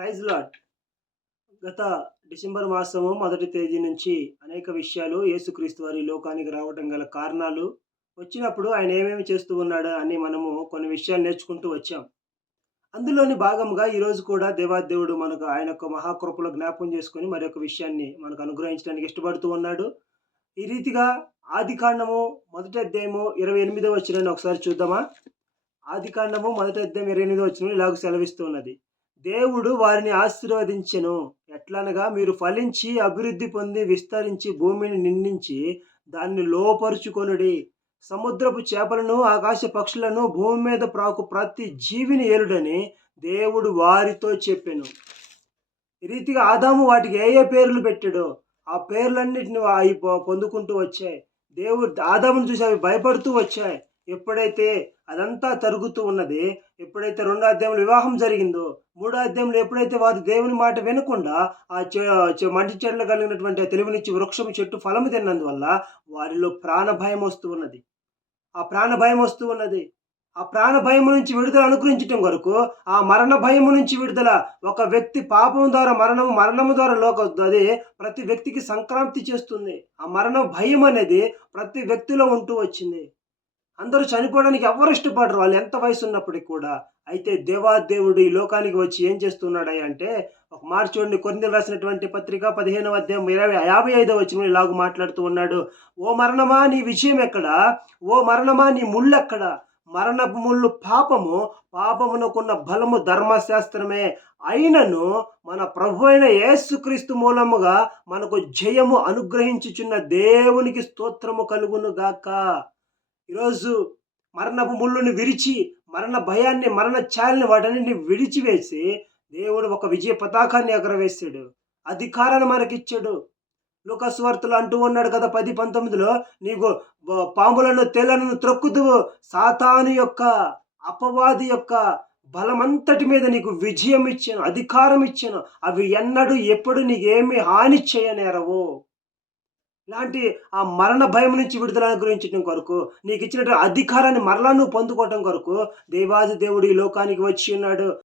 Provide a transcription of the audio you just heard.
Praise lord. గత December మాసము మొదటి తేదీ నుంచి అనేక విషయాలు యేసుక్రీస్తు వారి ఈ లోకానికి రావటం గల కారణాలు, వచ్చినప్పుడు ఆయన ఏమేమి చేస్తూ ఉన్నాడు అని మనము కొన్ని విషయాలు నేర్చుకుంటూ వచ్చాం. అందులోని భాగంగా ఈరోజు కూడా దేవాది దేవుడు మనకు ఆయన యొక్క మహాకృపలో జ్ఞాపకం చేసుకొని మరొక విషయాన్ని మనకు అనుగ్రహించడానికి ఇష్టపడుతూ ఉన్నాడు. ఈ రీతిగా ఆదికాండము మొదటి అధ్యాయము 28వ వచనాన్ని ఒకసారి చూద్దామా? ఆదికాండము మొదటి అధ్యాయం 28వ వచనం ఇలాగ సెలవిస్తూ ఉన్నది. దేవుడు వారిని ఆశీర్వదించెను. ఎట్లనగా మీరు ఫలించి అభివృద్ధి పొంది విస్తరించి భూమిని నిండించి దాన్ని లోపరుచుకొనుడి. సముద్రపు చేపలను ఆకాశ పక్షులను భూమి మీద ప్రాకు ప్రతి జీవిని ఏలుడని దేవుడు వారితో చెప్పెను. ఈ రీతిగా ఆదాము వాటికి ఏ ఏ పేర్లు పెట్టాడో ఆ పేర్లన్నిటిని అవి పొందుకుంటూ వచ్చాయి. దేవుడు ఆదామును చూసి అవి భయపడుతూ వచ్చాయి. ఎప్పుడైతే అదంతా తరుగుతూ ఉన్నది, ఎప్పుడైతే రెండో అధ్యాయంలో వివాహం జరిగిందో, మూడో అధ్యాయంలో ఎప్పుడైతే వారు దేవుని మాట వినకుండా ఆ మంచి చెట్లు కలిగినటువంటి ఆ తెలివినిచ్చి వృక్షము చెట్టు ఫలము తిన్నందువల్ల వారిలో ప్రాణ భయం వస్తూ ఉన్నది. ఆ ప్రాణ భయం వస్తూ ఉన్నది. ఆ ప్రాణ భయము నుంచి విడుదల అనుగ్రహించటం కొరకు, ఆ మరణ భయము నుంచి విడుదల, ఒక వ్యక్తి పాపం ద్వారా మరణము ద్వారా అది ప్రతి వ్యక్తికి సంక్రాంతి చేస్తుంది. ఆ మరణ భయం అనేది ప్రతి వ్యక్తిలో ఉంటూ వచ్చింది. అందరూ చనిపోవడానికి ఎవ్వరు ఇష్టపడరు, వాళ్ళు ఎంత వయసు ఉన్నప్పటికి కూడా. అయితే దేవాదేవుడు ఈ లోకానికి వచ్చి ఏం చేస్తున్నాడయ్యా అంటే, ఒక మాట చూడండి, కొరింథీయులకు రాసినటువంటి పత్రిక 15వ అధ్యాయం 55వ వచనంలో ఇలాగ మాట్లాడుతూ ఉన్నాడు. ఓ మరణమా నీ విజయం ఎక్కడా? ఓ మరణమా నీ ముళ్ళెక్కడ? మరణపు ముళ్ళు పాపము, పాపమునకున్న బలము ధర్మశాస్త్రమే. అయినను మన ప్రభు అయిన యేసుక్రీస్తు మూలముగా మనకు జయము అనుగ్రహించుచున్న దేవునికి స్తోత్రము కలుగును గాక. ఈరోజు మరణపు ముళ్ళుని విరిచి, మరణ భయాన్ని, మరణ ఛాయల్ని వాటన్నిటిని విడిచివేసి, దేవుడు ఒక విజయ పతాకాన్ని ఎగరవేశాడు. అధికారాన్ని మనకిచ్చాడు. లూకా సువార్తలో అంటూ ఉన్నాడు కదా 10:19లో, నీకు పాములను తేళ్లను త్రొక్కుదువు, సాతాను యొక్క, అపవాది యొక్క బలమంతటి మీద నీకు విజయం ఇచ్చాను, అధికారం ఇచ్చాను. అవి ఎన్నడూ ఎప్పుడు నీకేమి హాని చేయనేరవు. ఇలాంటి ఆ మరణ భయం నుంచి విడుదల అనుగ్రహించడం కొరకు, నీకు ఇచ్చినటువంటి అధికారాన్ని మరలా నువ్వు పొందుకోవటం కొరకు దేవాది దేవుడు ఈ లోకానికి వచ్చి ఉన్నాడు.